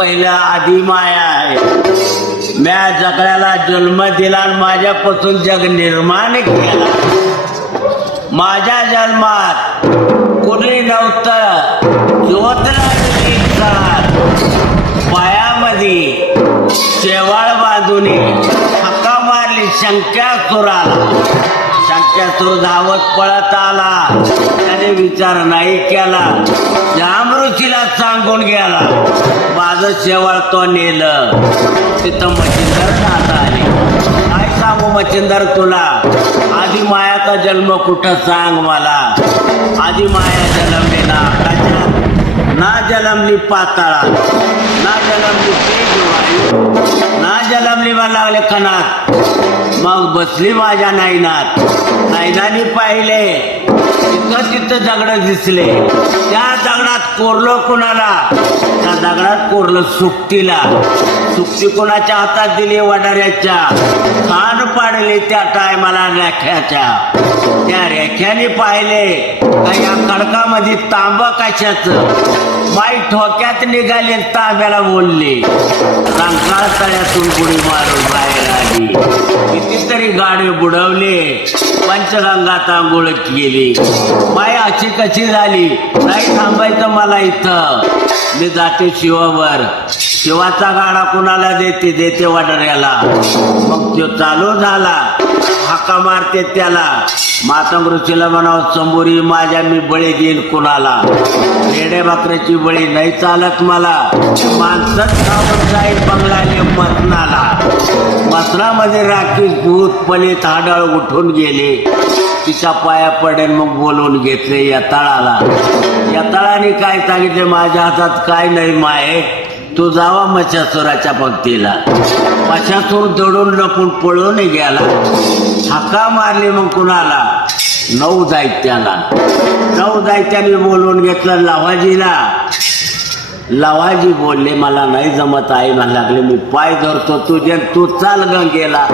पहिला आधी माया आहे. म्या जगण्याला जन्म दिला आणि माझ्यापासून जग निर्माण केला. माझ्या जन्मात कोणी नव्हतं. पायामध्ये शेवाळ बांधून हक्का मारली शंक्यासुराला. शंक्यासुर धावत पळत आला. त्याने विचार नाही केला. जांभरूचीला सांगून गेला. माझं शेवाळ तो नेलं. तिथं मच्छिंदर नाथ आले. काय सांगू मच्छिंदर तुला? आधी मायाचा जन्म कुठं सांग मला. आधी माया जन्मली ना आकाशात, ना जन्मली पाताळात, ना जन्मली वायू, ना जन्मली मला लागले कणात. मग बसली माझ्या नायनात. नायनाने पाहिले तिथं दगड दिसले. त्या दगडात कोरलं कुणाला? त्या दगडात कोरलं सुक्तीला. सुक्ती कोणाच्या हातात दिली? वडाऱ्याच्या. कान पाडले त्या टायमाला रेख्याच्या. त्या रेख्याने पाहिले का या खडकामध्ये तांब कशाचं? माई ठोक्यात निघाले तांब्याला बोलले. रंकाळ तळ्यातून बुडी मारून बाहेर आली. कितीतरी गाडी बुडवले. पंचगंगात आंघोळ केली. माय अशी कशी झाली? नाही थांबायचं मला इथं. मी जाते शिवावर. शिवाचा गाडा कुणाला देते वडाऱ्याला. मग तो चालू झाला. हाका मारते त्याला. मातंग ऋषीला म्हणावं समोरी माझ्या मी बळी देईन कुणाला. रेड्या भाकऱ्याची बळी नाही चालत मला. माणसंच खाऊन जाईल बंगलाने मसनाला. मसनामध्ये राखी भूत पलीत हाडळ उठून गेले. तिच्या पाया पडेल. मग बोलवून घेतले यताळाला. यताळाने काय सांगितले? माझ्या हातात काय नाही माये. तू जावा मच्छासुराच्या पंक्तीला. मच्छासूर दडून लपून पळून गेला. हाका मारली मग कुणाला? 9 दैत्याला. 9 दैत्याने बोलवून घेतलं लवाजीला. लवाजी बोलले मला नाही जमत आई. मला लागले मी पाय धरतो तुझे. तू चाल गंगेला.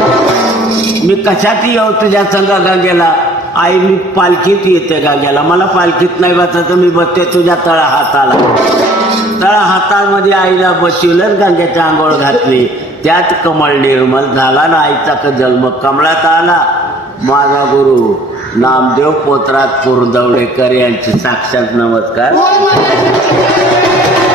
मी कशाची येऊ तुझ्या संग गंगेला? आई मी पालखीत येते गंगेला. मला पालखीत नाही बसायचं. मी बसते तुझ्या तळा हाताला. तळा हातामध्ये आईला बसवलं. गंगेच्या आंघोळ घातली. त्यात कमळ निर्मल झाला ना आईचा जन्म कमळात आला. माझा गुरु नामदेव पोतराज पुरदवडेकर यांचे साक्षात नमस्कार.